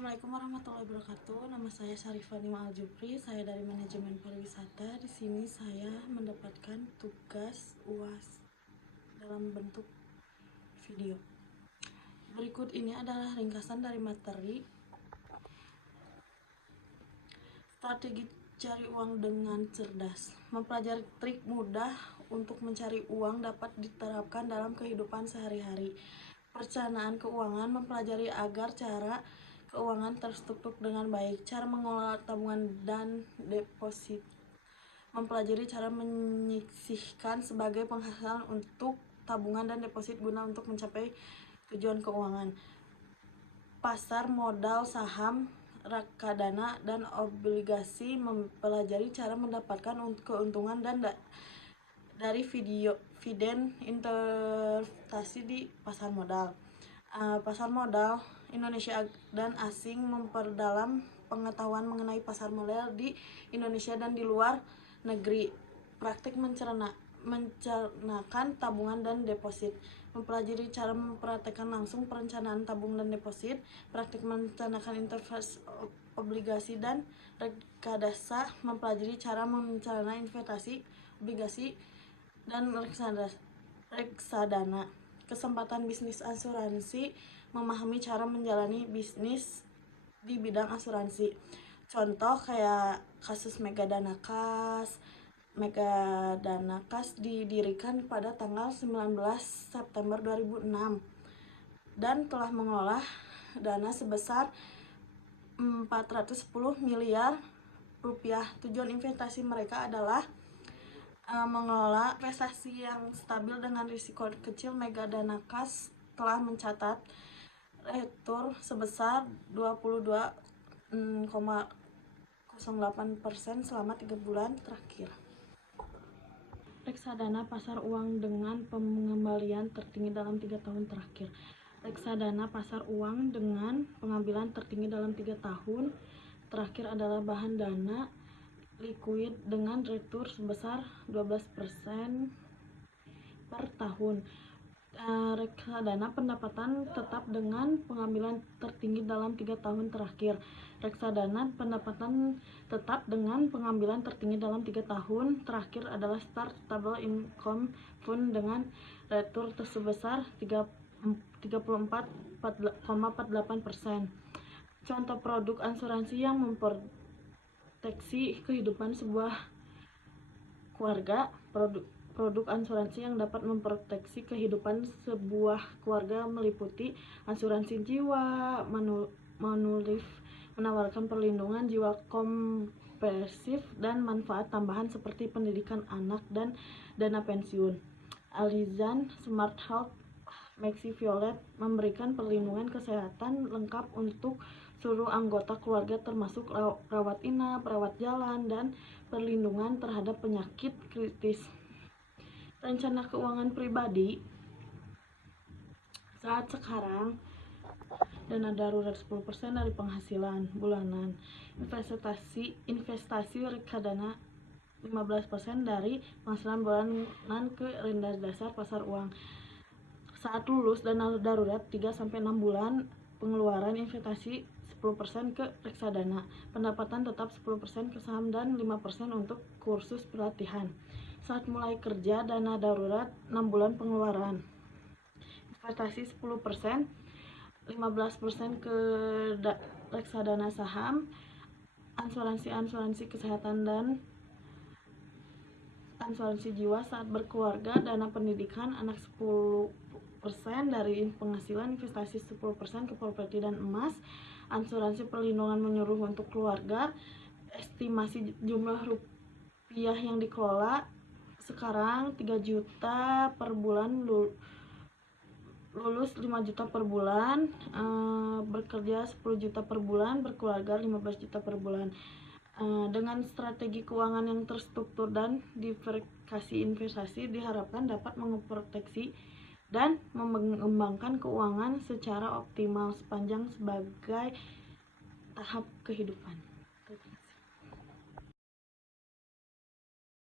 Assalamualaikum warahmatullahi wabarakatuh. Nama saya Syarifah Nima Aljupri. Saya dari manajemen pariwisata. Di sini saya mendapatkan tugas UAS dalam bentuk video. Berikut ini adalah ringkasan dari materi. Strategi cari uang dengan cerdas. Mempelajari trik mudah untuk mencari uang dapat diterapkan dalam kehidupan sehari-hari. Perencanaan keuangan, mempelajari agar cara keuangan terstruktur dengan baik. Cara mengelola tabungan dan deposit. Mempelajari cara menyisihkan sebagai penghasilan untuk tabungan dan deposit guna untuk mencapai tujuan keuangan. Pasar modal, saham, reksadana, dan obligasi. Mempelajari cara mendapatkan keuntungan dan dari dividen investasi di pasar modal. Pasar modal Indonesia dan asing, memperdalam pengetahuan mengenai pasar modal di Indonesia dan di luar negeri. Praktik mencernakan tabungan dan deposit. Mempelajari cara mempraktekkan langsung perencanaan tabung dan deposit. Praktik mencernakan investasi obligasi dan reksadana. Mempelajari cara mencernakan investasi obligasi dan reksadana. Kesempatan bisnis asuransi, memahami cara menjalani bisnis di bidang asuransi. Contoh kayak kasus Megadana Kas. Megadana Kas didirikan pada tanggal 19 September 2006 dan telah mengelola dana sebesar 410 miliar rupiah. Tujuan investasi mereka adalah mengelola investasi yang stabil dengan risiko kecil. Megadana Kas telah mencatat return sebesar 22,08% selama 3 bulan terakhir. Reksadana pasar uang dengan pengembalian tertinggi dalam 3 tahun terakhir. Reksadana pasar uang dengan pengambilan tertinggi dalam 3 tahun terakhir adalah bahan dana liquid dengan return sebesar 12% per tahun. Reksadana pendapatan tetap dengan pengambilan tertinggi dalam 3 tahun terakhir. Reksadana pendapatan tetap dengan pengambilan tertinggi dalam 3 tahun terakhir adalah Stable Income Fund dengan return sebesar 34,48%. Contoh produk asuransi yang memproteksi kehidupan sebuah keluarga. Produk asuransi yang dapat memproteksi kehidupan sebuah keluarga meliputi asuransi jiwa, Manulife menawarkan perlindungan jiwa komprehensif dan manfaat tambahan seperti pendidikan anak dan dana pensiun. Alizan Smart Health Maxi-Violet memberikan perlindungan kesehatan lengkap untuk seluruh anggota keluarga termasuk rawat inap, rawat jalan, dan perlindungan terhadap penyakit kritis. Rencana keuangan pribadi saat sekarang, dana darurat 10% dari penghasilan bulanan. Investasi reksadana 15% dari penghasilan bulanan ke rendah dasar pasar uang. Saat lulus dana darurat 3-6 bulan, pengeluaran investasi 10% ke reksadana. Pendapatan tetap 10% ke saham dan 5% untuk kursus pelatihan. Saat mulai kerja, dana darurat 6 bulan pengeluaran. Investasi 10%, 15% ke reksadana saham, asuransi kesehatan dan asuransi jiwa saat berkeluarga. Dana pendidikan anak 10% dari penghasilan, investasi 10% ke properti dan emas. Asuransi perlindungan menyeluruh untuk keluarga. Estimasi jumlah rupiah yang dikelola sekarang 3 juta per bulan, lulus 5 juta per bulan, bekerja 10 juta per bulan, berkeluarga 15 juta per bulan. Dengan strategi keuangan yang terstruktur dan diversifikasi investasi diharapkan dapat memproteksi dan mengembangkan keuangan secara optimal sepanjang sebagai tahap kehidupan.